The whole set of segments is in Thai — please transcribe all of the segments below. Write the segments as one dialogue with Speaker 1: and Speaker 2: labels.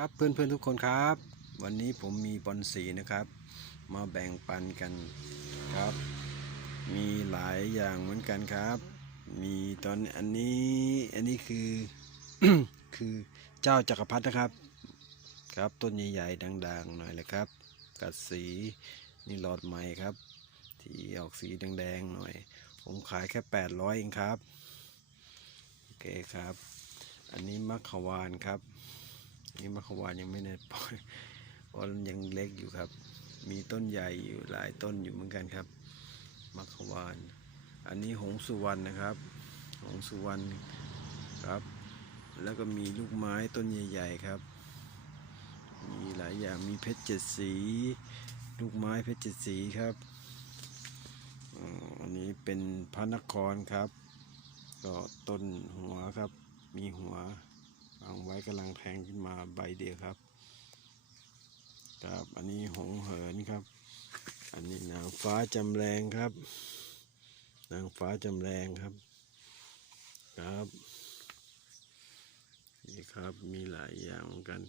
Speaker 1: ครับเพื่อนเพื่อนทุกคนครับ วันนี้ผมมีบอลสีนะครับ มาแบ่งปันกันครับ มีหลายอย่างเหมือนกันครับ มีตอนอันนี้อันนี้คือคือเจ้าจักรพรรดินะครับ ครับต้นใหญ่ๆดังๆหน่อยเลยครับกัดสีนี่หลอดใหม่ครับ ที่ออกสีแดงๆหน่อย ผมขายแค่ 800เองครับโอเคครับ อันนี้มัคควานครับ นี่มะขวานยังไม่แน่ปล่อยเพราะยังเล็กอยู่ครับ มีต้นใหญ่อยู่หลายต้นอยู่เหมือนกันครับมะขวาน อันนี้หงสุวรรณนะครับ หงสุวรรณครับ แล้วก็มีลูกไม้ต้นใหญ่ๆครับ มีหลายอย่างมีเพชรเจ็ดสี ลูกไม้เพชรเจ็ดสีครับอันนี้เป็นพระนครครับ ก็ต้นหัวครับ มีหัว กำลังแทงขึ้นมาใบเดียวครับครับอันนี้หงเหินครับ อันนี้นางฟ้าจำแรงครับ นางฟ้าจำแรงครับ ครับนี่ครับมีหลายอย่างเหมือนกัน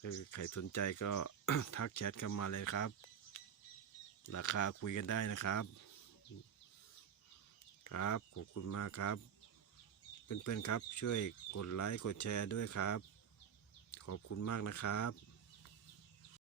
Speaker 1: ถ้าใครสนใจก็ทักแชทเข้ามาเลยครับ ราคาคุยกันได้นะครับ ครับขอบคุณมากครับ เพื่อนๆครับ ช่วยกดไลค์กดแชร์ด้วยครับ ขอบคุณมากนะครับ